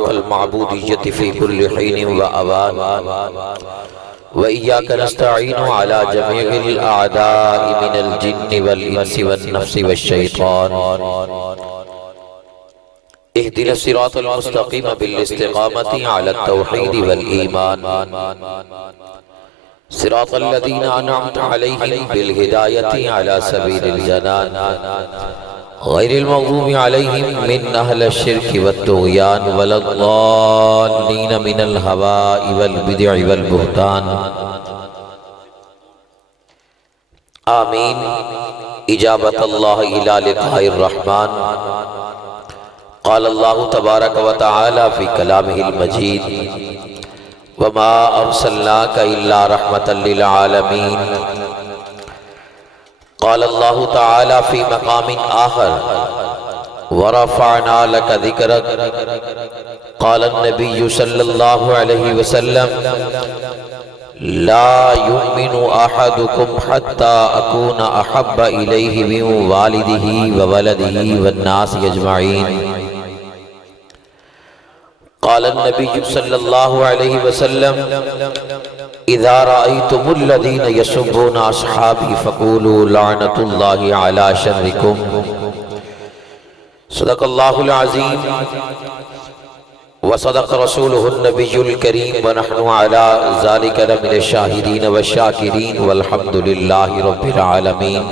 حق المعبودیت فی کل حین و اوان وإياك نستعين على جميع الأعداء من الجن والإنس والنفس والشيطان اهدنا الصراط المستقيم بالاستقامة على التوحيد والإيمان صراط الذين أنعمت عليهم بالهداية على سبيل الجنان غير المغضوب عليهم من أهل الشرك والطغيان ولا الضالين من الهواء والبدع والبهتان آمين. إجابة الله إلى لقاء الرحمن. قال الله تبارك وتعالى في كلامه المجيد وما أرسلناك إلا رحمة للعالمين. قال الله تعالى في مقام آخر ورفعنا لك ذكرك. قال النبي صلى الله عليه وسلم لا يؤمن أحدكم حتى أكون أحب إليه من والده وولده والناس أجمعين. قال النبي صلى الله عليه وسلم إذا رأيتم الذين يسبون أصحابي فقولوا لعنة الله على شركم. صدق الله العظيم وصدق رسوله النبي الكريم ونحن على ذلك لمن الشاهدين والشاكرين والحمد لله رب العالمين.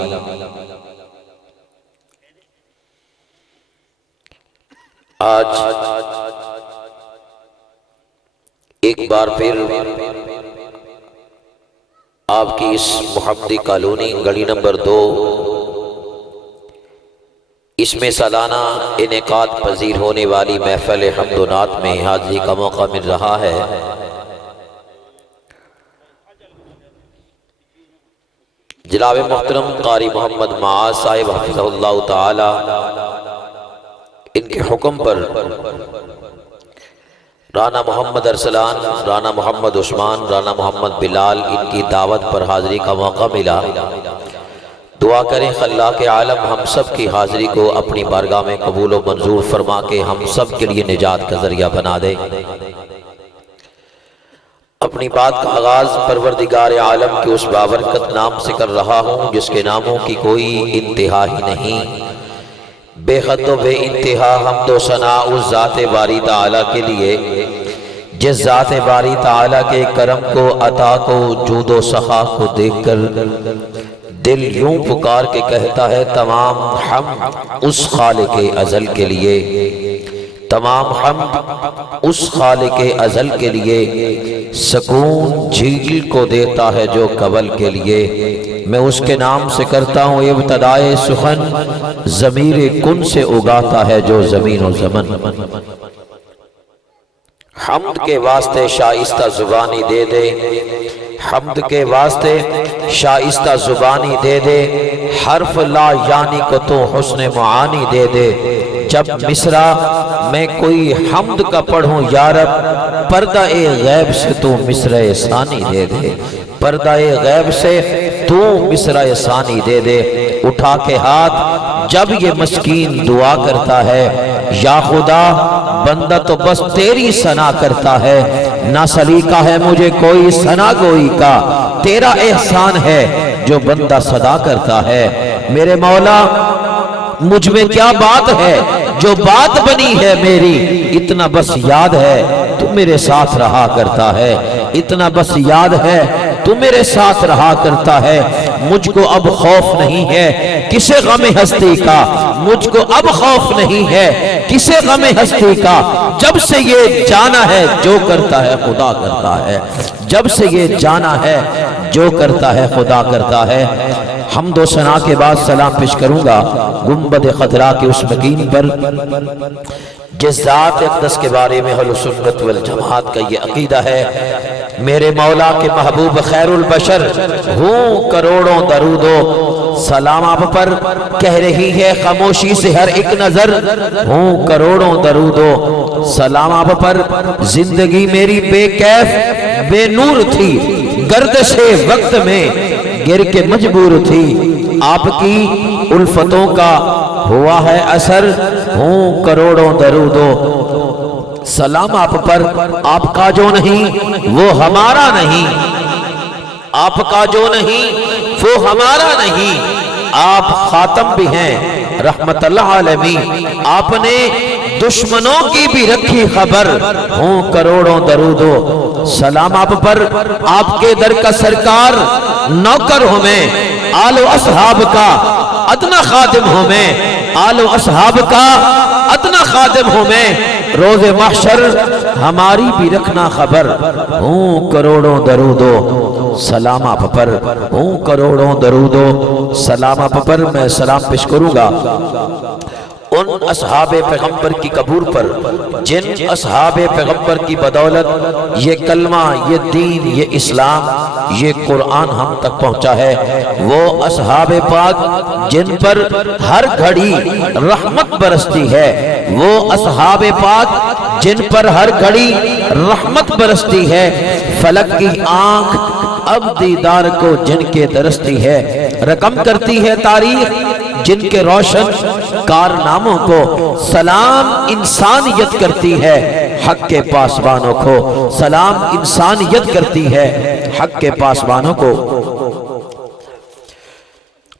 آج ایک بار پھر آپ کی اس محمدی کالونی گلی نمبر 2 اس میں سالانہ انعقاد پذیر ہونے والی محفل حمد و نعت میں حاضری کا موقع مل رہا ہے. جناب محترم قاری محمد معاذ صاحب حفظہ اللہ تعالی ان کے حکم پر رانا محمد ارسلان، رانا محمد عثمان، رانا محمد بلال ان کی دعوت پر حاضری کا موقع ملا. دعا کریں خلاق عالم ہم سب کی حاضری کو اپنی بارگاہ میں قبول و منظور فرما کے ہم سب کے لیے نجات کا ذریعہ بنا دے. اپنی بات کا آغاز پروردگار عالم کے اس بابرکت نام سے کر رہا ہوں جس کے ناموں کی کوئی انتہا ہی نہیں. بے حد و بے انتہا حمد و ثنا اس ذات باری تعالیٰ کے لیے جس ذات باری تعالیٰ کے کرم کو، عطا کو، جود و سخا کو دیکھ کر دل یوں پکار کے کہتا ہے تمام حمد اس خالق ازل کے لیے، تمام حمد اس خالق ازل کے لیے. سکون جھیل کو دیتا ہے جو کبل کے لیے. میں اس کے نام سے کرتا ہوں ابتدائے سخن، ضمیر کن سے اگاتا ہے جو زمین و زمن. حمد کے واسطے شائستہ زبانی دے دے، حمد کے واسطے شائستہ زبانی دے دے، حرف لا یعنی کو تو حسن معانی دے دے. جب مصرع میں کوئی حمد کا پڑھوں یا رب، پردہ غیب سے تو مصرع ثانی دے دے، پردہ غیب سے تو مصرع ثانی دے دے. اٹھا کے ہاتھ جب یہ مسکین دعا کرتا ہے، یا خدا بندہ تو بس تیری ثنا کرتا ہے، نہ سلیقہ ہے مجھے کوئی ثنا گوئی کا، تیرا احسان ہے جو بندہ صدا کرتا ہے. میرے مولا مجھ میں کیا بات ہے جو بات بنی ہے میری، اتنا بس یاد ہے تو میرے ساتھ رہا کرتا ہے، اتنا بس یاد ہے تو میرے ساتھ رہا کرتا ہے. مجھ کو اب خوف نہیں ہے کسے غم ہستی کا، مجھ کو اب خوف نہیں ہے کسے غم ہستی کا. جب سے یہ جانا ہے جو کرتا ہے خدا کرتا ہے، جب سے یہ جانا ہے جو کرتا ہے خدا کرتا ہے. حمد و ثنا کے بعد سلام پیش کروں گا گنبد خضرا کے اس مکین پر جس ذات اقدس کے بارے میں اہل سنت والجماعت کا یہ عقیدہ ہے. میرے مولا کے محبوب خیر البشر ہوں کروڑوں درود و سلام آپ پر کہہ رہی ہے خاموشی سے ہر ایک نظر، ہوں کروڑوں درود و سلام آپ پر. زندگی میری بے کیف بے نور تھی، گردش وقت میں گر کے مجبور تھی، آپ کی الفتوں کا ہوا ہے اثر، ہوں کروڑوں درود و سلام آپ پر، آپ کا جو نہیں وہ ہمارا نہیں، آپ کا جو نہیں وہ ہمارا نہیں، آپ خاتم بھی ہیں رحمت اللہ عالمین، آپ نے دشمنوں کی بھی رکھی خبر، ہوں کروڑوں درود و سلام آپ پر، آپ کے در کا سرکار نوکر ہوں میں، آل و اصحاب کا ادنا خادم ہوں میں، آل و اصحاب کا ادنا خادم ہوں میں، روز محشر ہماری بھی رکھنا خبر، ہوں کروڑوں درود و سلام آپ پر، ہوں کروڑوں درود و سلام آپ پر۔ میں سلام پیش کروں گا ان اصحاب پیغمبر کی قبور پر جن اصحاب پیغمبر کی بدولت یہ کلمہ، یہ دین، یہ اسلام، یہ قرآن ہم تک پہنچا ہے، وہ اصحاب پاک جن پر ہر گھڑی رحمت برستی ہے، وہ اصحاب پاک جن پر ہر گھڑی رحمت برستی ہے، فلک کی آنکھ اب دیدار کو جن کے درستی ہے، رقم کرتی ہے تاریخ جن کے روشن کارناموں کو، سلام انسانیت کرتی ہے حق کے پاسبانوں کو، سلام انسانیت کرتی ہے حق کے پاسبانوں کو۔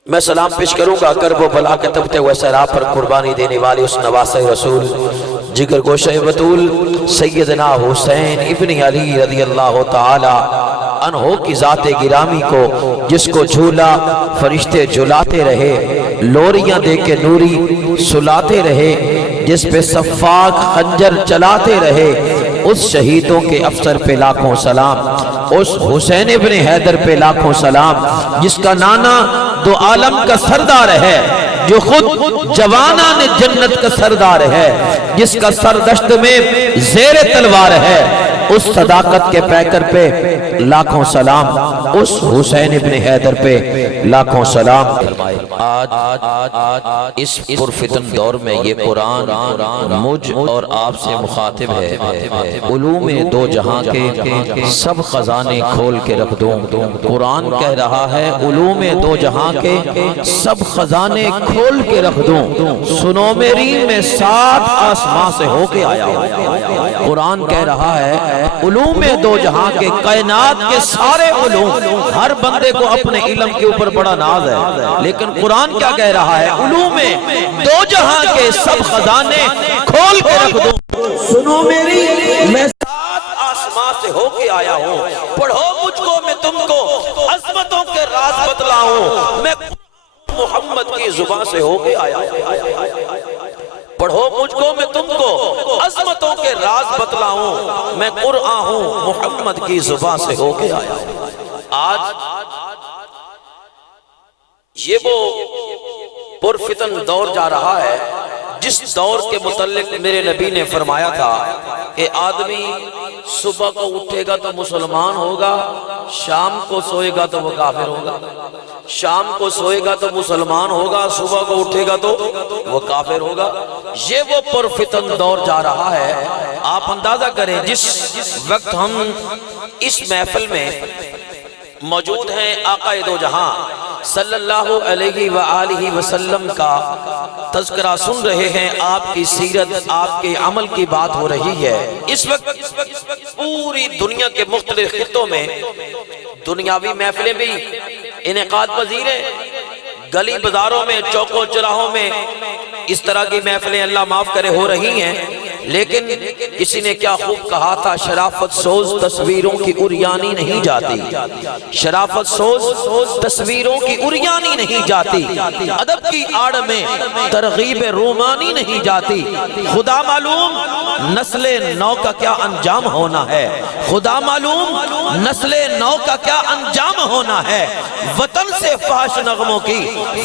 میں سلام پیش کروں گا کرب و بلا کے تپتے ہوئے سیلاب پر قربانی دینے والے اس نواسہ رسول جگر گوشہ بطول سیدنا حسین ابن علی رضی اللہ تعالی عنہ کی ذات گرامی کو، جس کو جھولا فرشتے جھلاتے رہے، لوریاں دے کے نوری سلاتے رہے، جس پہ صفاق خنجر چلاتے رہے، اس شہیدوں کے افسر پہ لاکھوں سلام، اس حسین ابن حیدر پہ لاکھوں سلام، جس کا نانا دو عالم کا سردار ہے، جو خود جوانان جنت کا سردار ہے، جس کا سر دشت میں زیر تلوار ہے، اس صداقت کے پیکر پہ لاکھوں سلام، اس حسین ابن حیدر پہ لاکھوں سلام۔ آج اس پرفتن دور میں یہ قرآن مجھ اور آپ سے مخاطب ہے، علوم دو جہاں کے سب خزانے کھول کے رکھ دوں، قرآن کہہ رہا ہے علوم دو جہاں کے سب خزانے کھول کے رکھ دوں، سنو میری میں 7 آسمان سے ہو کے آیا ہوں۔ قرآن کہہ رہا ہے علوم دو جہاں کے کائنات کے سارے علوم، ہر بندے کو اپنے علم کے اوپر بڑا ناز ہے، لیکن قرآن کیا کہہ رہا ہے علوم دو جہاں کے سب خزانے کھول کے رکھ دو، سنو میری میں 7 آسمان سے ہو کے آیا ہوں، پڑھو مجھ کو میں تم کو عظمتوں کے راز بتلاؤں، میں محمد کی زبان سے ہو کے آیا ہوں، پڑھو مجھ کو میں تم کو عظمتوں کے راز بتلاؤں، میں قرآن ہوں محمد کی زبان سے ہو کے آیا ہوں۔ آج یہ وہ پرفتن دور جا رہا ہے جس دور کے متعلق میرے نبی نے فرمایا تھا کہ آدمی صبح کو اٹھے گا تو مسلمان ہوگا، شام کو سوئے گا تو وہ کافر ہوگا، شام کو سوئے گا تو مسلمان ہوگا، صبح کو اٹھے گا تو وہ کافر ہوگا۔ یہ وہ پرفتن دور جا رہا ہے۔ آپ اندازہ کریں جس وقت ہم اس محفل میں موجود ہیں، آقا دو جہاں صلی اللہ علیہ وآلہ وسلم کا تذکرہ سن رہے ہیں، آپ کی سیرت، آپ کے عمل کی بات ہو رہی ہے۔ اس وقت پوری دنیا کے مختلف خطوں میں دنیاوی محفلیں بھی انعقاد پذیر ہیں، گلی بازاروں میں، چوکوں چراہوں میں اس طرح کی محفلیں اللہ معاف کرے ہو رہی ہیں، لیکن کسی نے کیا خوب کہا تھا، شرافت سوز تصویروں کی عریانی نہیں جاتی، شرافت سوز تصویروں کی عریانی نہیں جاتی، ادب کی آڑ میں ترغیب رومانی نہیں جاتی، خدا معلوم نسل نو کا کیا انجام ہونا ہے، خدا معلوم نسل نو کا کیا انجام ہونا ہے، وطن سے فحش نغموں کی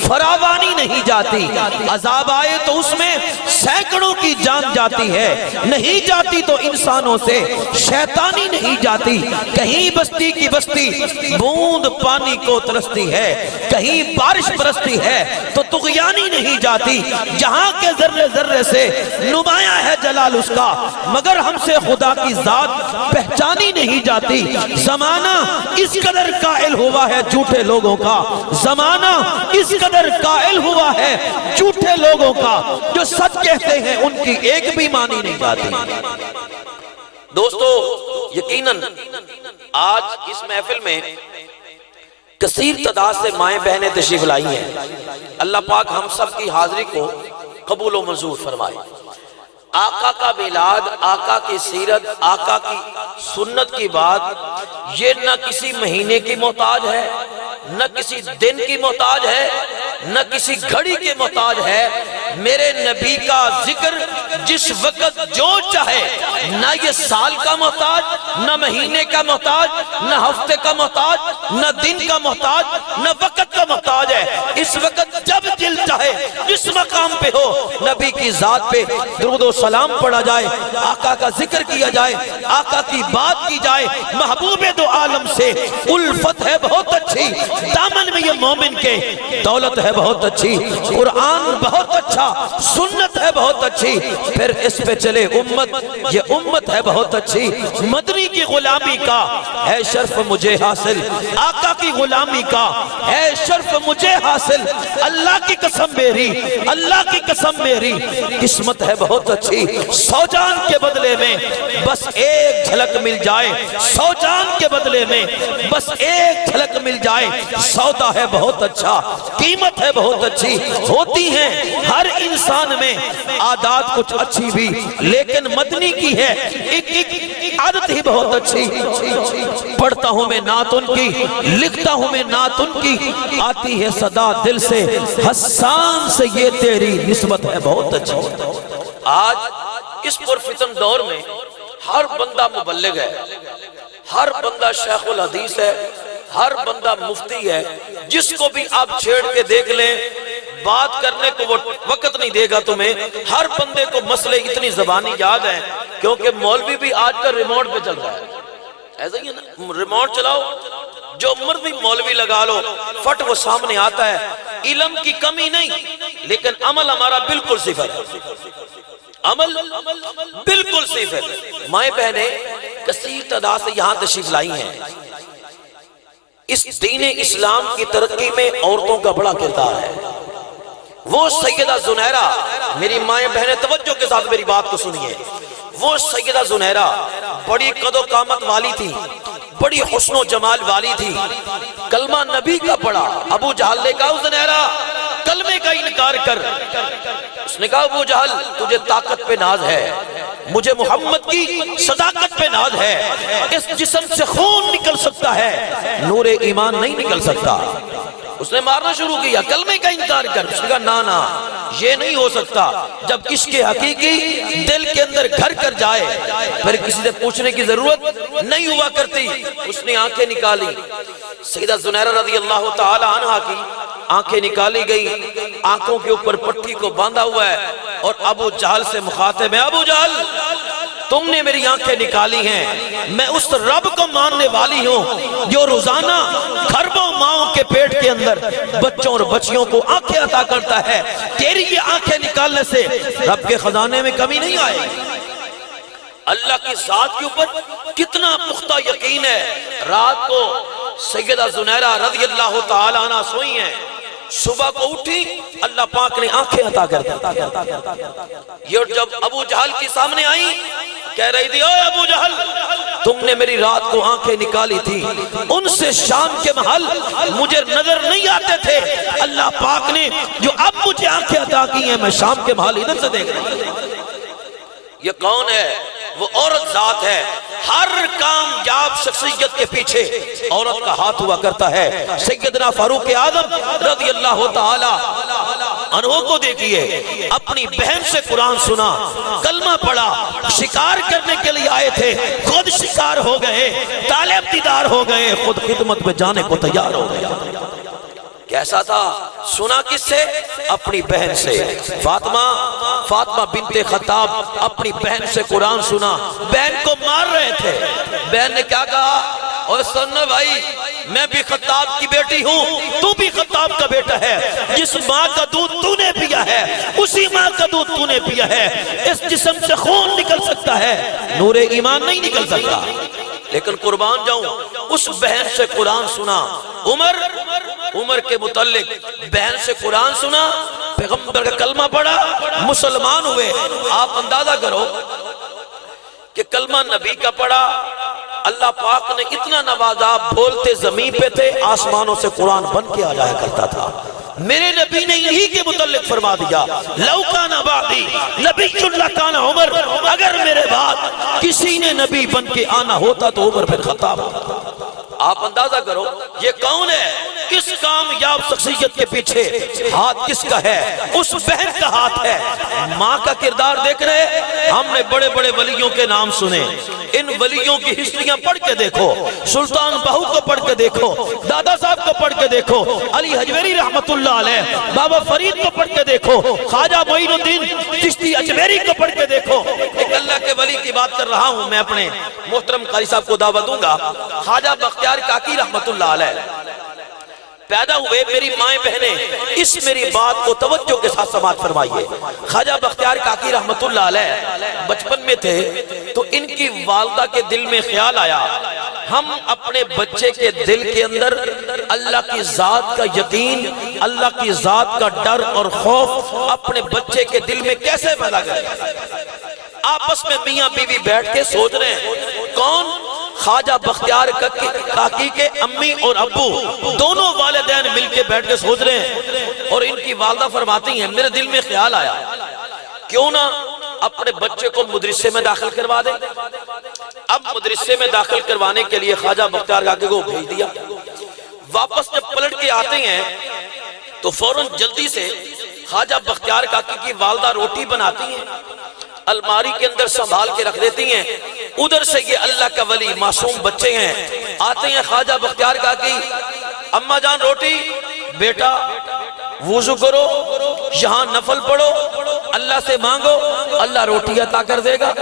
فراوانی نہیں جاتی، عذاب آئے تو اس میں سینکڑوں کی جان جاتی ہے، نہیں جاتی تو انسانوں سے شیطانی نہیں جاتی، کہیں بستی کی بستی بوند پانی کو ترستی ہے، کہیں بارش برستی ہے تو طغیانی نہیں جاتی، جہاں کے ذرے ذرے سے نمایاں ہے جلال اس کا، مگر ہم سے خدا کی ذات پہچانی نہیں جاتی۔ زمانہ اس قدر قائل ہوا ہے جھوٹے لوگوں کا، زمانہ اس قدر قائل ہوا ہے جھوٹے لوگوں کا، جو سچ کہتے ہیں ان کی ایک بھی مانی نہیں جاتی۔ دوستو یقیناً آج اس محفل میں کثیر تعداد سے مائیں بہنیں تشریف لائی ہیں. اللہ پاک ہم سب کی حاضری کو قبول و منظور فرمائے. آقا کا میلاد، آقا کی سیرت، آقا کی سنت کی بات، یہ نہ کسی مہینے کی محتاج ہے، نہ کسی دن کی محتاج ہے، نہ کسی گھڑی کے محتاج ہے. میرے نبی کا ذکر جس وقت جو چاہے، نہ یہ سال کا محتاج، نہ مہینے کا محتاج، نہ ہفتے کا محتاج، نہ دن کا محتاج، نہ وقت کا محتاج ہے. اس وقت جب دل چاہے جس مقام پہ ہو نبی کی ذات پہ درود و سلام پڑھا جائے، آقا کا ذکر کیا جائے، آقا کی بات کی جائے. محبوب دو عالم سے الفت ہے بہت اچھی، دامن میں یہ مومن کے دولت ہے بہت اچھی، قرآن بہت اچھا، سنت ہے بہت اچھی. پھر اس پہ چلے امت، یہ امت ہے بہت اچھی. مدنی کی غلامی کا ہے شرف مجھے حاصل، آقا کی غلامی کا ہے شرف مجھے حاصل. اللہ کی قسم میری، اللہ کی قسم میری قسمت ہے بہت اچھی. 100 جان کے بدلے میں بس ایک جھلک مل جائے، 100 جان کے بدلے میں بس ایک جھلک مل جائے. سودا ہے بہت اچھا، قیمت ہے بہت اچھی. ہوتی ہیں ہر انسان میں عادات کچھ اچھی بھی، لیکن مدنی کی ہے ایک عادت ہی بہت اچھی. پڑھتا ہوں میں نعت ان کی، لکھتا ہوں میں نعت ان کی، آتی ہے صدا دل سے حسان سے یہ تیری نسبت ہے بہت اچھی. آج اس پرفتن دور میں ہر بندہ مبلغ ہے، ہر بندہ شیخ الحدیث ہے، ہر بندہ مفتی ہے. جس کو بھی آپ چھیڑ کے دیکھ لیں، بات کرنے کو وہ وقت نہیں دے گا تمہیں. ہر بندے کو مسئلے اتنی زبانی یاد ہیں، کیونکہ مولوی بھی آج کل ریموٹ پہ چل رہا ہے. ایسا ہی ہے نا، ریموٹ چلاؤ، جو مرضی مولوی لگا لو، فٹ وہ سامنے آتا ہے. علم کی کمی نہیں، لیکن عمل ہمارا بالکل صفر ہے، عمل بالکل صفر. مائیں بہنیں کثیر تعداد سے یہاں تشریف لائی ہیں. اس دین اسلام کی ترقی میں عورتوں کا بڑا کردار ہے. وہ سیدہ زنیرہ، میری مائیں بہنیں توجہ کے ساتھ میری بات کو سنیے، وہ سیدہ زنیرہ بڑی قد و قامت والی تھی، بڑی حسن و جمال والی تھی. کلمہ نبی کا پڑھا، ابو جہل نے کہا زنیرہ کلمے کا انکار کر. اس نے کہا ابو جہل تجھے طاقت پہ ناز ہے، مجھے محمد کی صداقت پہ ناز ہے. اس جسم سے خون نکل سکتا ہے، نور ایمان نہیں نکل سکتا. اس نے مارنا شروع کیا، کلمے کا انکار کر. اس نے کہا نا یہ نہیں ہو سکتا. جب عشق حقیقی دل کے اندر گھر کر جائے پھر کسی سے پوچھنے کی ضرورت نہیں ہوا کرتی. اس نے آنکھیں نکالی، سیدہ زنیرہ رضی اللہ تعالی عنہا کی آنکھیں نکالی گئی، آنکھوں کے اوپر پٹھی کو باندھا ہوا ہے، اور ابو جہل سے مخاطب ہے، ابو جہل تم نے میری آنکھیں نکالی ہیں، میں اس رب کو ماننے والی ہوں جو روزانہ خربوں ماؤں کے پیٹ کے اندر بچوں اور بچیوں کو آنکھیں عطا کرتا ہے. تیری یہ آنکھیں نکالنے سے رب کے خزانے میں کمی نہیں آئے. اللہ کی ذات کے اوپر کتنا پختہ یقین ہے. رات کو سیدہ زنیرہ رضی اللہ تعالی عنہ سوئی ہیں، صبح کو اٹھی اللہ پاک نے آنکھیں عطا کر دی. یہ جب ابو جہل کی سامنے آئی کہہ رہی تھی اوے ابو جہل تم نے میری رات کو آنکھیں نکالی تھی، ان سے شام کے محل مجھے نظر نہیں آتے تھے. اللہ پاک نے جو اب مجھے آنکھیں عطا کی ہیں میں شام کے محل ادھر سے دیکھ رہا ہوں. یہ کون ہے؟ وہ عورت ذات ہے. ہر کامیاب شخصیت کے پیچھے عورت کا ہاتھ ہوا کرتا ہے. سیدنا فاروق اعظم رضی اللہ تعالی عنہ کو دیکھیے، اپنی بہن سے قرآن سنا، کلمہ پڑھا، شکار کرنے کے لیے آئے تھے، خود شکار ہو گئے، طالب دیدار ہو گئے، خود خدمت میں جانے کو تیار ہو گئے. کیسا تھا؟ سنا کس سے؟ اپنی بہن سے. فاطمہ بنت خطاب اپنی بہن سے قرآن سنا. بہن کو مار رہے تھے، بہن نے کیا کہا؟ اور سننا بھائی میں بھی خطاب کی بیٹی ہوں، تو بھی خطاب کا بیٹا ہے. جس ماں کا دودھ تو نے پیا ہے اسی ماں کا دودھ تو نے پیا ہے. اس جسم سے خون نکل سکتا ہے، نور ایمان نہیں نکل سکتا. لیکن قربان جاؤں اس بہن سے قرآن سنا. عمر کے متعلق بہن سے قرآن سنا، پیغمبر کا کلمہ پڑھا، مسلمان ہوئے. آپ اندازہ کرو کہ کلمہ نبی کا پڑھا، اللہ پاک نے اتنا نوازا، بولتے زمین پہ تھے، آسمانوں سے قرآن بن کے آ جایا کرتا تھا۔ میرے نبی نے یہی کے متعلق فرما دیا، لو کان بعدی نبی لکان عمر، اگر میرے بعد کسی نے نبی بن کے آنا ہوتا تو عمر بن خطاب ہوتا۔ آپ اندازہ کرو یہ کون ہے، کس کامیاب شخصیت کے پیچھے ہاتھ کس کا ہے، اس بہن کا ہاتھ ہے۔ ماں کا کردار دیکھ رہے، ہم نے بڑے بڑے ولیوں کے نام سنے، ان ولیوں کی ہسٹریاں پڑھ کے دیکھو، سلطان بہو کو پڑھ کے دیکھو، دادا صاحب کو پڑھ کے دیکھو، علی حجویری رحمت اللہ علیہ، بابا فرید کو پڑھ کے دیکھو، خواجہ معین الدین چشتی اجمیری کو پڑھ کے دیکھو۔ ایک اللہ کے ولی کی بات کر رہا ہوں، میں اپنے محترم قاری صاحب کو دعوت دوں گا، خواجہ بختیار کاکی رحمت اللہ علیہ پیدا ہوئے، میری مائیں بہنیں اس میری بات کو توجہ کے ساتھ سماعت فرمائیے۔ خواجہ بختیار کاکی رحمت اللہ علیہ بچپن میں تھے تو ان کی والدہ کے دل میں خیال آیا، ہم اپنے بچے کے دل کے اندر اللہ کی ذات کا یقین، اللہ کی ذات کا ڈر اور خوف اپنے بچے کے دل میں کیسے پیدا کریں۔ آپس میں میاں بیوی بیٹھ کے سوچ رہے ہیں، کون؟ خواجہ بختیار کاکی کے امی اور ابو دونوں والدین مل کے بیٹھ کے سوچ رہے ہیں، اور ان کی والدہ فرماتی ہیں، میرے دل میں خیال آیا کیوں نہ اپنے بچے کو مدرسے میں داخل کروا دیں۔ اب مدرسے میں داخل کروانے کے لیے خواجہ بختیار کاکی کو بھیج دیا۔ واپس جب پلٹ کے آتے ہیں تو فوراً جلدی سے خواجہ بختیار کاکی کی والدہ روٹی بناتی ہیں، الماری کے اندر سنبھال کے رکھ دیتی ہیں۔ ادھر سے یہ اللہ کا ولی معصوم بچے ہیں، آتے ہیں خواجہ بختیار کاکی، اماں جان روٹی، بیٹا وضو کرو، یہاں نفل پڑھو، اللہ سے مانگو، اللہ روٹی عطا کر دے گا۔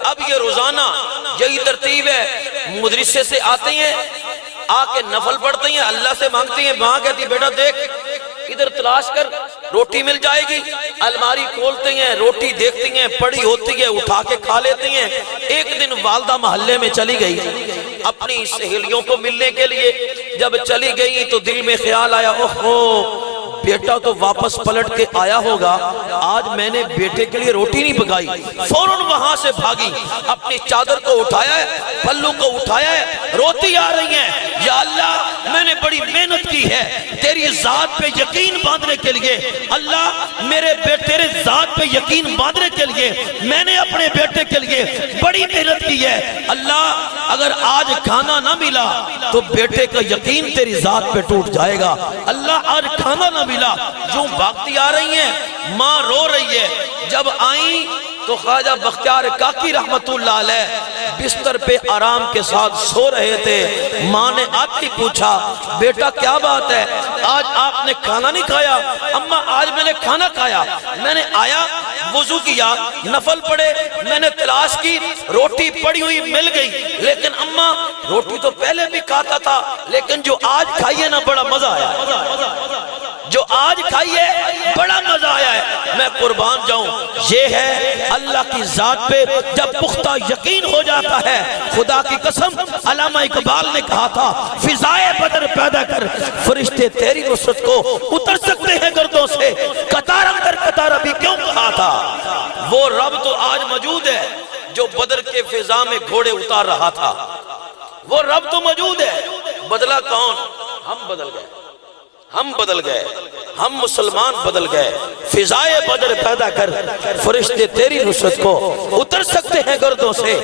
اب یہ روزانہ یہی ترتیب ہے، مدرسے سے آتے ہیں، آ کے نفل پڑھتے ہیں، اللہ سے مانگتے ہیں، ماں کہتی بیٹا دیکھ ادھر تلاش کر، روٹی مل جائے گی۔ الماری کھولتے ہیں، روٹی دیکھتی ہیں، پڑی ہوتی ہے، اٹھا کے کھا لیتے ہیں۔ ایک دن والدہ محلے میں چلی گئی اپنی سہیلیوں کو ملنے کے لیے، جب چلی گئی تو دل میں خیال آیا، اوہو بیٹا تو واپس پلٹ کے آیا ہوگا، آج میں نے بیٹے کے لیے روٹی نہیں پکائی۔ فوراً وہاں سے بھاگی، اپنی چادر کو اٹھایا ہے، پلو کو اٹھایا ہے، روتی آ رہی ہیں، یا اللہ میں نے بڑی محنت کی ہے تیری ذات پہ یقین باندھنے کے لیے، اللہ میرے بیٹے تیرے ذات پہ یقین باندھنے کے لیے میں نے اپنے بیٹے کے لیے بڑی محنت کی ہے، اللہ اگر آج کھانا نہ ملا تو بیٹے کا یقین تیری ذات پہ ٹوٹ جائے گا، اللہ آج کھانا نہ ملا۔ جو بھاگتی آ رہی ہیں، ماں رو رہی ہے۔ جب آئیں تو خواجہ بختیار کاکی رحمت اللہ علیہ بستر پہ آرام کے ساتھ سو رہے تھے۔ ماں نے آتی پوچھا بیٹا کیا بات ہے، آج آپ نے کھانا نہیں کھایا؟ اماں آج میں نے کھانا کھایا، میں نے آیا وضو کیا، نفل پڑے، میں نے تلاش کی، روٹی پڑی ہوئی مل گئی، لیکن اماں روٹی تو پہلے بھی کھاتا تھا، لیکن جو آج کھائیے نا بڑا مزہ آیا، جو آج کھائیے بڑا مزہ آیا ہے۔ میں قربان جاؤں، یہ ہے اللہ کی ذات پہ جب پختہ یقین ہو جاتا ہے۔ خدا کی قسم علامہ اقبال نے کہا تھا، فضائے بدر پیدا کر فرشتے تیری نصرت کو اتر سکتے ہیں گردوں سے، قطار اندر قطار ابھی کیوں کہا تھا؟ وہ رب تو آج موجود ہے جو بدر کے فضا میں گھوڑے اتار رہا تھا، وہ رب تو موجود ہے۔ بدلا کون؟ ہم بدل گئے، ہم بدل گئے، ہم مسلمان بدل گئے۔ فضائے بدر پیدا کر فرشتے تیری نصرت کو اتر سکتے ہیں گردوں سے،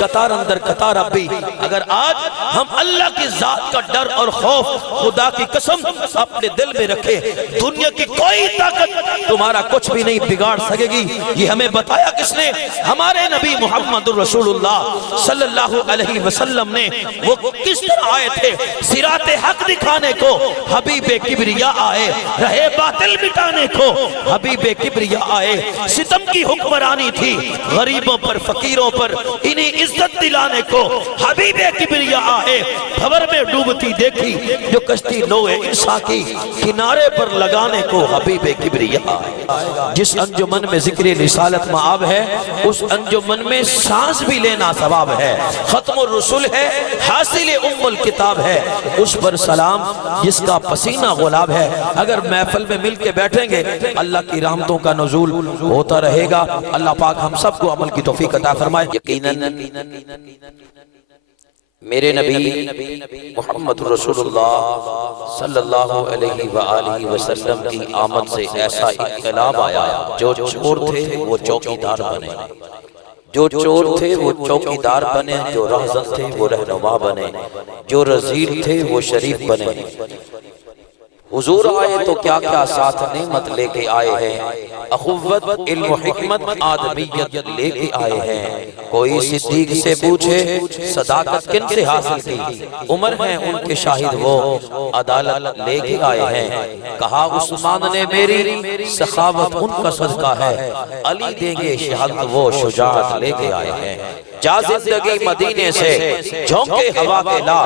قطار اندر قطار اب بھی۔ اگر آج ہم اللہ کی ذات کا ڈر اور خوف خدا کی قسم اپنے دل میں رکھے، دنیا کی کوئی طاقت تمہارا کچھ بھی نہیں بگاڑ سکے گی۔ یہ ہمیں بتایا کس نے؟ ہمارے نبی محمد رسول اللہ صلی اللہ علیہ وسلم نے۔ وہ کس طرح آئے تھے؟ صراط حق دکھانے کو حبیب کبریا آئے، رہے باطل مٹانے کو حبیب کبریا آئے۔ ستم کی حکمرانی تھی غریبوں پر فقیروں پر، انہیں عزت دلانے کو حبیب کبریا آئے۔ بھور میں ڈوبتی دیکھی جو کشتی نوے انسان کی، کنارے پر لگانے کو حبیب کبریا آئے۔ جس انجمن میں ذکر رسالت معاب ہے، اس انجمن میں سانس بھی لینا ثواب ہے۔ ختم الرسل ہے، حاصل ام الکتاب ہے، اس پر سلام جس کا پسینہ غلاب ہے۔ اگر محفل محفل میں مل کے بیٹھیں گے اللہ کی رحمتوں کا نزول ہوتا رہے گا۔ اللہ پاک ہم سب کو عمل کی توفیق عطا فرمائے۔ یقیناً میرے نبی محمد رسول اللہ صلی اللہ علیہ وآلہ وسلم کی آمد سے ایسا انقلاب آیا، جو چور تھے وہ چوکیدار بنے، جو چور تھے وہ چوکیدار بنے، جو رہزن تھے وہ رہنما بنے، جو رذیل تھے وہ شریف بنے۔ حضور آئے تو کیا کیا ساتھ نعمت لے کے آئے ہیں، اخوت، علم و حکمت، آدمیت لے کے آئے ہیں۔ کوئی صدیق سے پوچھے صداقت کن سے حاصل کی، عمر ہیں ان کے شاہد وہ عدالت لے کے آئے ہیں۔ کہا عثمان نے میری سخاوت ان کا صدقہ ہے، علی دیں گے شہادت وہ شجاعت لے کے آئے ہیں۔ جا زندگی مدینے سے جھونکے ہوا کے لا،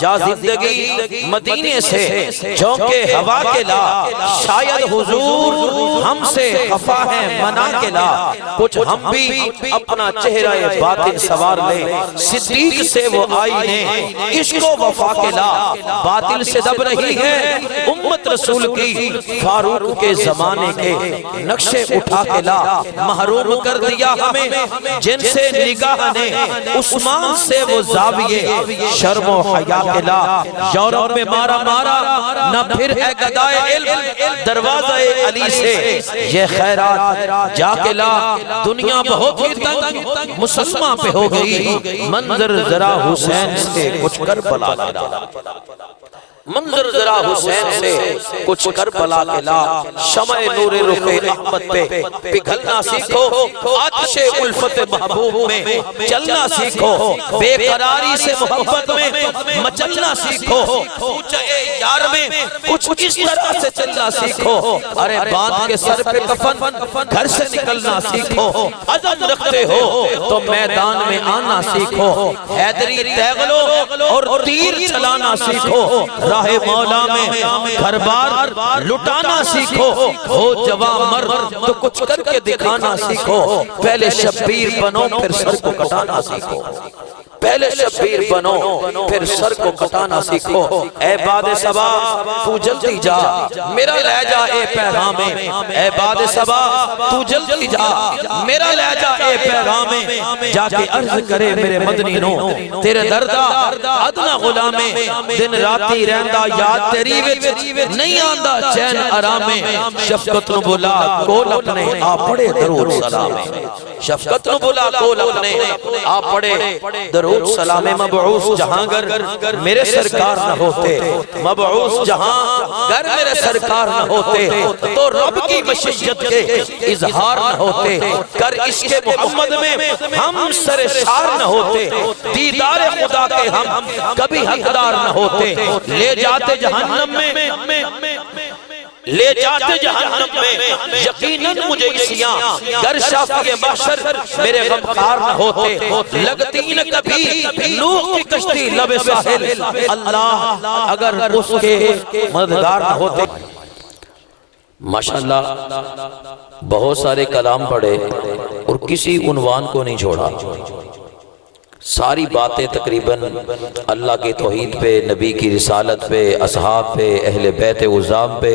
جا زندگی مدینے سے جھونکے ہوا کے لا، شاید حضور ہم سے خفا ہے منا کے لا، کچھ ہم بھی اپنا چہرہ باطن سوار لیں، صدیق سے وہ آئینے عشق و وفا کے لا، باطل سے دب رہی ہے امت رسول کی، فاروق کے زمانے کے نقشے اٹھا کے لا، محروم کر دیا ہمیں جن سے نگاہ نے، عثمان سے وہ زاویے شرم و حیا کے لا، یورپ میں مارا نہ پھر ہے گدائے علم دروازہ علی سے، یہ خیرات جا کے لا، دنیا بہت ہی تنگ مسلمہ پہ ہو گئی، منظر ذرا حسین سے کچھ کربلا کے لا، منظر ذرا حسین سے کچھ کربلا کے لا، شمع نور رخ احمد پہ پگھلنا سیکھو، آتش الفت محبوب میں چلنا سیکھو، بے قراری سے محبت میں مچلنا سیکھو، اونچے یار میں کچھ اس طرح سے چلنا سیکھو، ارے باندھ کے سر پہ کفن گھر سے نکلنا سیکھو، عزم رکھتے ہو تو میدان میں آنا سیکھو، حیدری تیغلو اور تیر چلانا سیکھو، راہ مولا میں گھر بار لٹانا سیکھو، ہو جوان مرد تو کچھ کر کے دکھانا سیکھو، پہلے شبیر بنو پھر سر کو کٹانا سیکھو، پہلے شبیر بنو پھر سر کو کٹانا سیکھو، اے باد صبا تو جلدی جا میرا لہجہ اے پیغام، اے باد صبا تو جلدی جا میرا لہجہ اے پیغام، جا کے عرض کرے میرے مدنی نو تیرے دردہ ادنا غلام، دن راتی رہندہ یاد تیری وچ نہیں آندہ چین آرام، شفقت نو بلا کول اپنے آپ پڑے درود سلام، شفقت نو بلا کول اپنے آپ پڑے درود سلام، مبعوث جہاں گر میرے سرکار نہ ہوتے، مبعوث جہاں گر میرے سرکار نہ ہوتے، تو رب کی مشیت کے اظہار نہ ہوتے، کر عشق محمد میں ہم سر شار نہ ہوتے، دیدار خدا کے ہم کبھی حقدار نہ ہوتے، لے جاتے جہنم میں لے جاتے جہنم میں یقیناً مجھے اسیاں، گر شافی محشر میرے غمخار نہ ہوتے، لگتی نہ کبھی نوح کی کشتی لب ساحل، اللہ اگر اس کے مددگار نہ ہوتے۔ ماشاءاللہ بہت سارے کلام پڑھے اور کسی عنوان کو نہیں چھوڑا، ساری باتیں تقریباً اللہ کی توحید پہ، نبی کی رسالت پہ، اصحاب پہ، اہل بیت عظام پہ،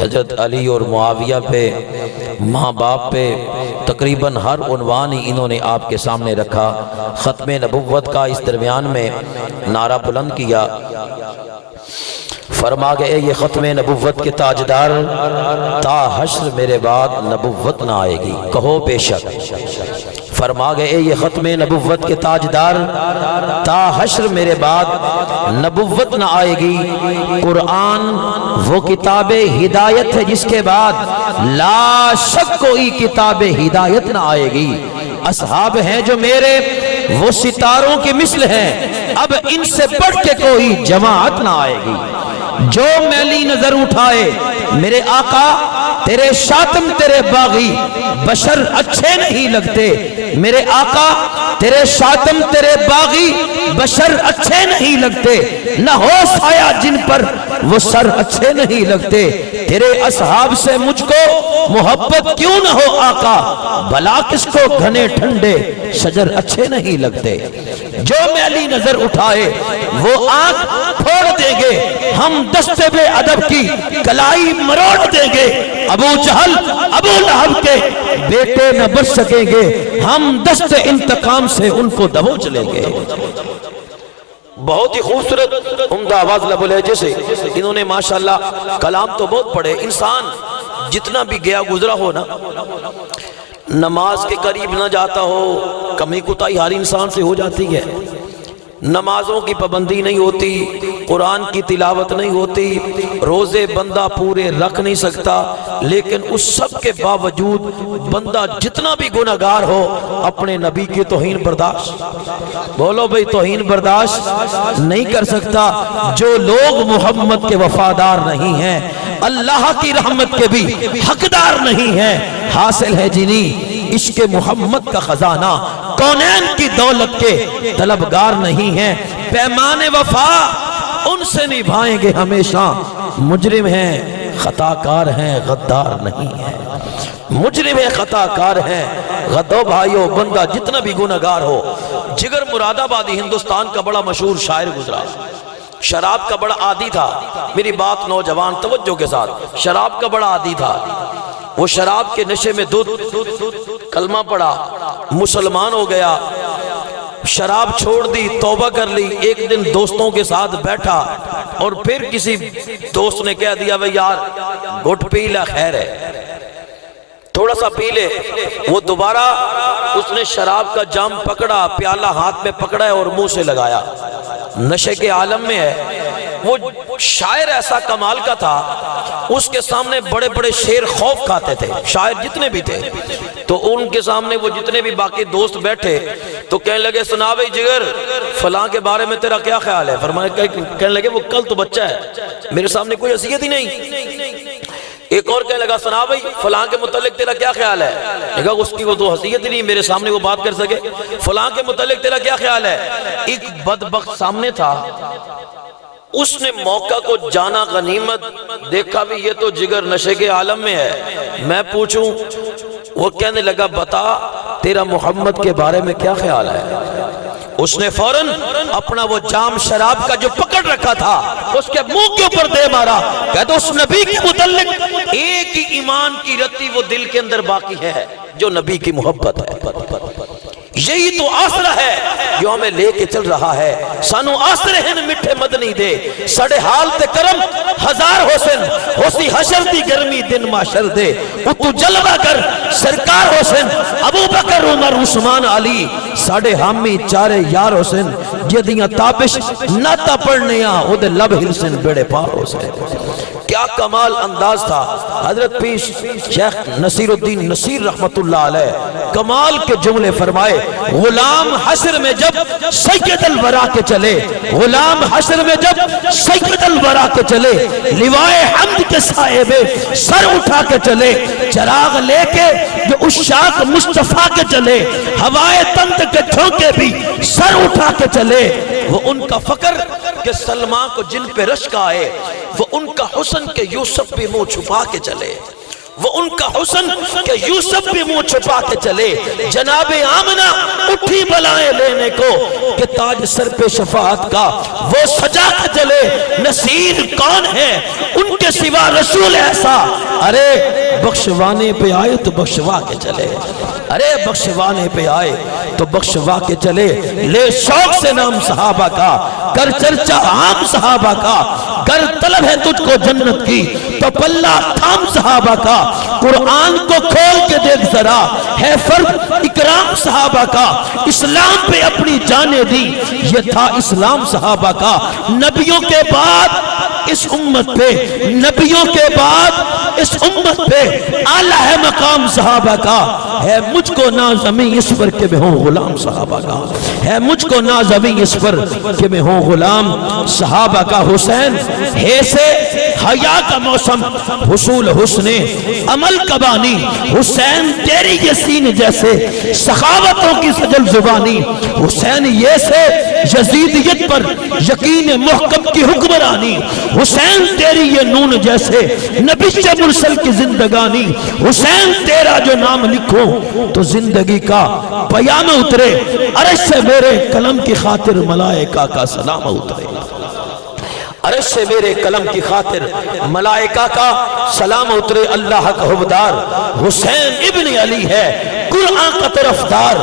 حضرت علی اور معاویہ پہ، ماں باپ پہ، تقریباً ہر عنوان ہی انہوں نے آپ کے سامنے رکھا۔ ختم نبوت کا اس درمیان میں نعرہ بلند کیا، فرما گئے یہ ختم نبوت کے تاجدار، تا حشر میرے بعد نبوت نہ آئے گی، کہو بے شک۔ فرما گئے یہ ختم نبوت کے تاجدار، تا حشر میرے بعد نبوت نہ آئے گی، قرآن وہ کتاب ہدایت ہے جس کے بعد لا شک کوئی کتاب ہدایت نہ آئے گی، اصحاب ہیں جو میرے وہ ستاروں کی مثل ہیں، اب ان سے بڑھ کے کوئی جماعت نہ آئے گی، جو میلی نظر اٹھائے میرے آقا تیرے شاتم تیرے باغی بشر اچھے نہیں لگتے، میرے آقا تیرے شاتم تیرے باغی بشر اچھے نہیں لگتے، نہ ہو سایہ جن پر وہ سر اچھے نہیں لگتے، تیرے اصحاب سے مجھ کو محبت کیوں نہ ہو آقا، بھلا کس کو گھنے ٹھنڈے شجر اچھے نہیں لگتے۔ جو میلی نظر اٹھائے وہ آنکھ پھوڑ دیں گے، ہم دست بے ادب کی کلائی مروڑ دیں گے، ابو جہل ابو لہب کے بیٹے نہ بچ سکیں گے، ہم دست انتقام سے ان کو دبوچ لیں گے۔ بہت ہی خوبصورت عمدہ آواز لب و لہجے سے انہوں نے ماشاءاللہ کلام تو بہت پڑھے۔ انسان جتنا بھی گیا گزرا ہو نا، نماز کے قریب نہ جاتا ہو، کمی کوتاہی ہر انسان سے ہو جاتی ہے، نمازوں کی پابندی نہیں ہوتی، قرآن کی تلاوت نہیں ہوتی، روزے بندہ پورے رکھ نہیں سکتا، لیکن اس سب کے باوجود بندہ جتنا بھی گناہگار ہو اپنے نبی کی توہین برداشت، بولو بھئی توہین برداشت نہیں کر سکتا۔ جو لوگ محمد کے وفادار نہیں ہیں، اللہ کی رحمت کے بھی حقدار نہیں ہیں، حاصل ہے جنہیں عشق محمد کا خزانہ، کونین کی دولت کے طلبگار نہیں ہیں، پیمان وفا ان سے نبھائیں گے ہمیشہ، مجرم ہیں خطاکار ہیں غدار نہیں ہیں، مجرم ہیں خطاکار ہیں غدو بھائیو، بندہ جتنا بھی گناہگار ہو۔ جگر مراد آبادی ہندوستان کا بڑا مشہور شاعر گزرا، شراب کا بڑا عادی تھا، میری بات نوجوان توجہ کے ساتھ، شراب کا بڑا عادی تھا، وہ شراب کے نشے میں دودھ کلمہ پڑا، مسلمان ہو گیا، شراب چھوڑ دی، توبہ کر لی۔ ایک دن دوستوں کے ساتھ بیٹھا اور پھر کسی دوست نے کہہ دیا وہ یار گھٹ پی لے، خیر ہے تھوڑا سا پی لے۔ وہ دوبارہ اس نے شراب کا جام پکڑا، پیالہ ہاتھ میں پکڑا ہے اور منہ سے لگایا، نشے کے عالم میں ہے۔ وہ شاعر ایسا کمال کا تھا، اس کے سامنے بڑے بڑے شیر خوف کھاتے تھے، شاعر جتنے بھی تھے، تو ان کے سامنے وہ جتنے بھی باقی دوست بیٹھے تو کہنے لگے سنا بھئی جگر فلاں کے بارے میں تیرا کیا خیال ہے؟ فرمایا کہنے لگے وہ کل تو بچہ ہے، میرے سامنے کوئی حیثیت ہی نہیں۔ ایک اور کہنے لگا سنا بھئی فلاں کے متعلق تیرا کیا خیال ہے؟ کہا اس کی وہ تو حیثیت ہی نہیں میرے سامنے وہ بات کر سکے، فلاں کے متعلق تیرا کیا خیال ہے؟ ایک بدبخت سامنے تھا، اس نے موقع کو جانا غنیمت، دیکھا بھی یہ تو جگر نشے کے عالم میں ہے، میں پوچھوں؟ وہ کہنے لگا بتا تیرا محمد کے بارے میں کیا خیال ہے؟ اس نے فوراً اپنا وہ جام شراب کا جو پکڑ رکھا تھا اس کے منہ کے اوپر دے مارا، کہتا اس نبی کے متعلق ایک ہی ایمان کی رتی وہ دل کے اندر باقی ہے جو نبی کی محبت ہے، یہی تو آسرا ہے جو ہمیں لے کے چل رہا ہے۔ سانو آسرے ہیں مٹھے مدنی دے، سڑے حال تے کرم ہزار حسن، ہوسی حشر دی گرمی دن معاشر دے، اتو جلوہ کر سرکار حسن، ابو بکر عمر عثمان علی، ساڑے حامی چارے یار حسن، جدیاں تابش ناتا پڑھنیاں ادھے لب حسن بیڑے پار حسن۔ کیا کمال انداز تھا حضرت پیش شیخ نصیر الدین نصیر رحمت اللہ علیہ، کمال کے جملے فرمائے، غلام حشر میں جب سید الورا کے چلے، غلام حشر میں جب سید الورا کے چلے، لوائے حمد کے صاحب سر اٹھا کے چلے، چراغ لے کے جو اشاق مصطفیٰ کے چلے، ہوائے تند کے جھونکے بھی سر اٹھا کے چلے، وہ ان کا فقر کہ سلمان کو جن پہ رشک آئے، وہ ان کا حسن کہ یوسف بھی منہ چھپا کے چلے، وہ ان کا حسن کہ یوسف بھی منہ چھپا کے چلے، جناب آمنہ اٹھی بلائیں لینے کو کہ تاج سر پہ شفاعت کا وہ سجا کے چلے، نصیر کون ہے ان کے سوا رسول ایسا، ارے بخشوانے پہ آئے تو بخشوا کے چلے، ارے بخشوانے پہ آئے تو بخشوا کے چلے، لے شوق سے نام صحابہ کا، کر چرچا عام صحابہ کا، گر طلب ہے تجھ کو جنت کی تو پلہ تھام صحابہ کا، قرآن کو کھول کے دیکھ ذرا ہے فرق اکرام صحابہ کا، اسلام پہ اپنی جانیں دی یہ تھا اسلام صحابہ کا، نبیوں کے بعد اس امت پہ، نبیوں کے بعد اس امت پہ اعلیٰ ہے مقام صحابہ کا، ہے مجھ کو ناز ہمیں اس پر کہ میں ہوں غلام صحابہ کا، ہے مجھ کو ناز ہمیں اس پر کہ میں ہوں غلام صحابہ کا۔ حسین ہے سے حیا کا موسم، حصول حسن عمل کا بانی، حسین تیری یسین جیسے سخاوتوں کی سجل زبانی، حسین یہ سے یزیدیت پر یقین محکم کی حکمرانی، حسین تیری یہ نون جیسے نبی مرسل کی زندگانی، حسین تیرا جو نام لکھو تو زندگی کا پیام اترے، عرش سے میرے قلم کی خاطر ملائکہ کا سلام اترے، عرش سے میرے قلم کی خاطر ملائکہ کا سلام اترے۔ اللہ کا حبدار حسین ابن علی ہے، قرآن کا طرفدار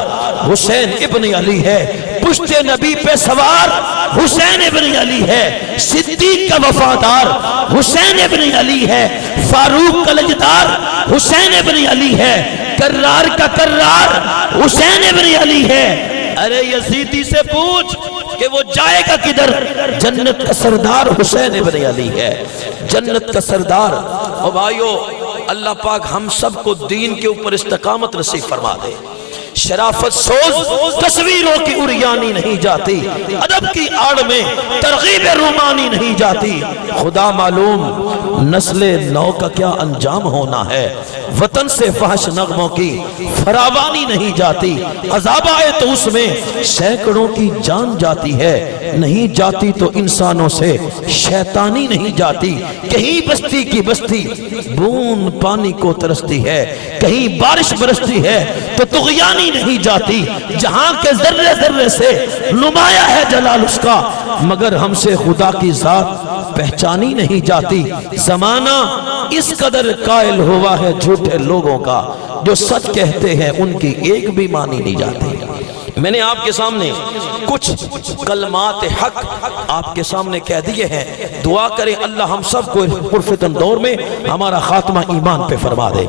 حسین ابن علی ہے، پشت نبی پہ سوار حسین ابن علی ہے، صدیق کا وفادار حسین ابن علی ہے، فاروق کا لجدار حسین ابن علی ہے، کرار کا کرار حسین ابن علی ہے۔ ارے یزیدی سے پوچھ کہ وہ جائے گا کدھر، جنت کا سردار حسین ابن علی ہے، جنت کا سردار۔ اور بھائیو اللہ پاک ہم سب کو دین کے اوپر استقامت نصیب فرما دے۔ شرافت سوز تصویروں کی اریانی نہیں جاتی، ادب کی آڑ میں ترغیب رومانی نہیں جاتی، خدا معلوم نسل نو کا کیا انجام ہونا ہے، وطن سے فحش نغموں کی فراوانی نہیں جاتی، عذاب آئے تو اس میں سینکڑوں کی جان جاتی ہے، نہیں جاتی تو انسانوں سے شیطانی نہیں جاتی، کہیں بستی کی بستی بون پانی کو ترستی ہے، کہیں بارش برستی ہے تو طغیانی نہیں جاتی، جہاں کے ذرے ذرے سے نمایاں ہے جلال اس کا، مگر ہم سے خدا کی ذات پہچانی نہیں جاتی۔ زمانہ اس قدر قائل ہوا ہے جھوٹے لوگوں کا، جو سچ کہتے ہیں ان کی ایک بھی مانی نہیں جاتی۔ میں نے آپ کے سامنے کچھ کلمات حق آپ کے سامنے کہہ دیے ہیں، دعا کریں اللہ ہم سب کو پرفتن دور میں ہمارا خاتمہ ایمان پہ فرما دے۔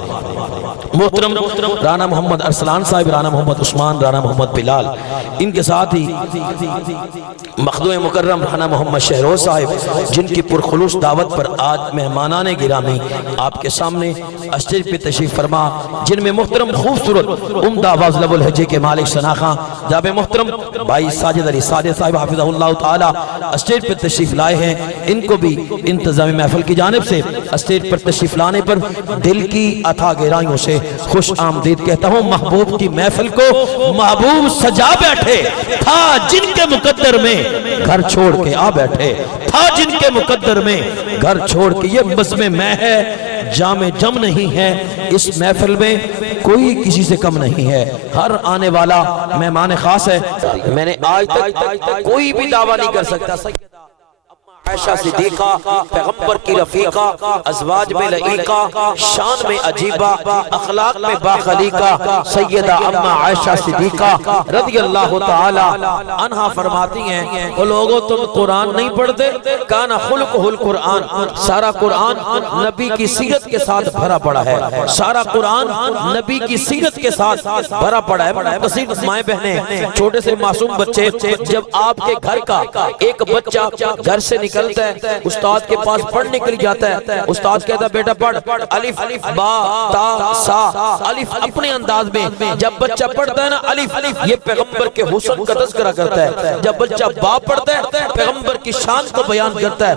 محترم رانا محمد ارسلان صاحب، رانا محمد عثمان، رانا محمد بلال، ان کے ساتھ ہی مخدوم مکرم رانا محمد شہروز صاحب، جن کی پرخلوص دعوت پر آج مہمانان گرامی آپ کے سامنے اسٹیج پہ تشریف فرما، جن میں محترم خوبصورت عمدہ آواز لب الحجے کے مالک شناخاں جناب محترم بھائی ساجد علی ساجد صاحب حافظہ اللہ تعالی اسٹیج پہ تشریف لائے ہیں، ان کو بھی انتظامی محفل کی جانب سے اسٹیج پر تشریف لانے پر دل کی اتھا گہرائیوں سے خوش آمدید کہتا ہوں۔ محبوب کی محفل کو محبوب سجا بیٹھے، تھا جن کے مقدر میں گھر چھوڑ کے آ بیٹھے، تھا جن کے مقدر میں گھر چھوڑ کے، یہ بزم میں ہے جام جم نہیں ہے، اس محفل میں کوئی کسی سے کم نہیں ہے، ہر آنے والا مہمان خاص ہے۔ میں نے آج تک کوئی بھی دعویٰ نہیں کر سکتا عائشہ صدیقہ پیغمبر کی رفیقہ، ازواج میں لعیقہ، شان میں عجیبہ، اخلاق میں باخلیقہ، سیدہ اما عائشہ صدیقہ رضی اللہ تعالی عنہا فرماتی ہیں وہ لوگوں تم قرآن نہیں پڑھتے، کانا خلقہ القرآن، سارا قرآن نبی کی سیرت کے ساتھ بھرا پڑا ہے، سارا قرآن نبی کی سیرت کے ساتھ بھرا پڑا ہے۔ کثیر مائیں بہنیں، چھوٹے سے معصوم بچے، جب آپ کے گھر کا ایک بچہ گھر سے نکلتا ہے استاد کے پاس پڑھنے کے لیے جاتا ہے، استاد کہتا ہے بیٹا پڑھ الف با تا سا، الف اپنے انداز میں، جب بچہ پڑھتا ہے نا الف، یہ پیغمبر کے حسن کا تذکرہ کرتا ہے، جب بچہ با پڑھتا ہے پیغمبر کی شان کو بیان کرتا ہے۔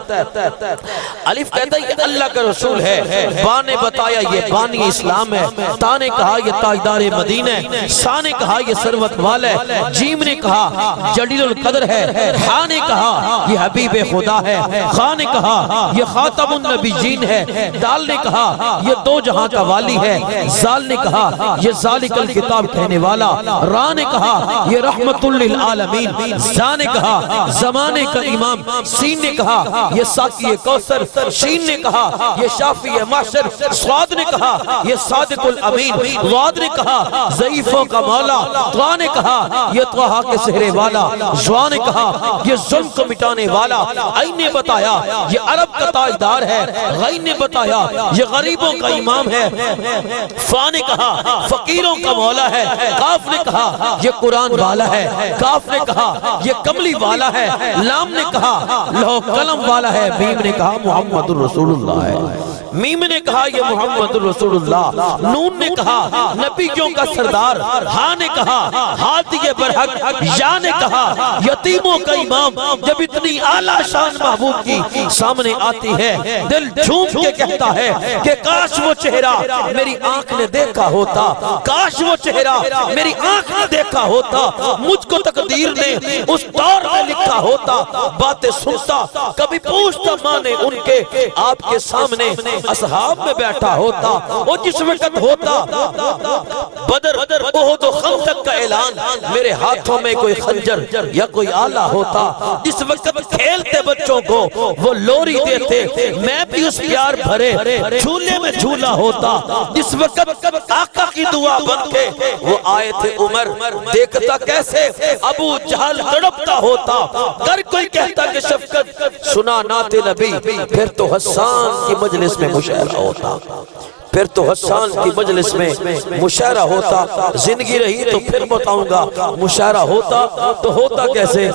الف کہتا ہے یہ اللہ کا رسول ہے، با نے بتایا یہ بانی اسلام ہے، تا نے کہا یہ تاجدار مدینہ ہے، سا نے کہا یہ ثروت والا ہے، جیم نے کہا جلیل القدر ہے، ہا نے کہا یہ حبیب خدا ہے، خا نے کہا یہ خاتم النبیین ہے، دال نے کہا یہ دو جہاں کا والی ہے، زال نے کہا یہ ذالک الکتاب کہنے والا، را نے کہا یہ رحمت للعالمین، زا نے کہا زمانے کا امام، سین نے کہا یہ ساقی کوثر، شین نے کہا یہ شافی محشر، صاد نے کہا یہ صادق الامین، واد نے کہا ضعیفوں کا مولا، طا نے کہا یہ طہا کے سہرے والا، زوا نے کہا یہ ظلم کو مٹانے والا، عین نے نے بتایا یہ عرب کا تاجدار ہے، غی نے بتایا یہ غریبوں کا امام ہے، فا نے کہا فقیروں کا مولا ہے، کاف نے کہا یہ قرآن والا ہے، کاف نے کہا یہ کملی والا ہے، لام نے کہا لوح قلم والا ہے، میم نے کہا محمد الرسول اللہ ہے، میم نے کہا یہ محمد الرسول اللہ، نون نے کہا نبیوں کا سردار، ہاں نے کہا ہاتھی برحق، یا نے کہا یتیموں کا امام۔ جب اتنی اعلیٰ شان محبوب کی سامنے آتی ہے دل جھوم کے کہتا ہے کہ کاش وہ چہرہ میری آنکھ نے دیکھا ہوتا، کاش وہ چہرہ میری آنکھ نے دیکھا ہوتا، مجھ کو تقدیر نے اس دور میں لکھا ہوتا، باتیں سنتا کبھی پوچھتا ماں نے ان کے، آپ کے سامنے اصحاب میں بیٹھا ہوتا، وہ جس وقت ہوتا بدر احد و خندق کا اعلان، میرے ہاتھوں میں کوئی خنجر یا کوئی آلہ ہوتا، جس وقت کھیلتے بچوں کو وہ لوری دیتے، میں بھی اس پیار بھرے جھولے میں جھولا ہوتا، جس وقت آقا کی دعا بن کے وہ آئے تھے عمر، دیکھتا کیسے ابو جہل تڑپتا ہوتا، کر کوئی کہتا کہ شفقت سنا نعت نبی، پھر تو حسان کی مجلس میں مشاعرہ ہوتا، پھر تو حسان کی مجلس میں مشاعرہ ہوتا، زندگی رہی تو پھر بتاؤں گا مشاعرہ ہوتا تو ہوتا کیسے۔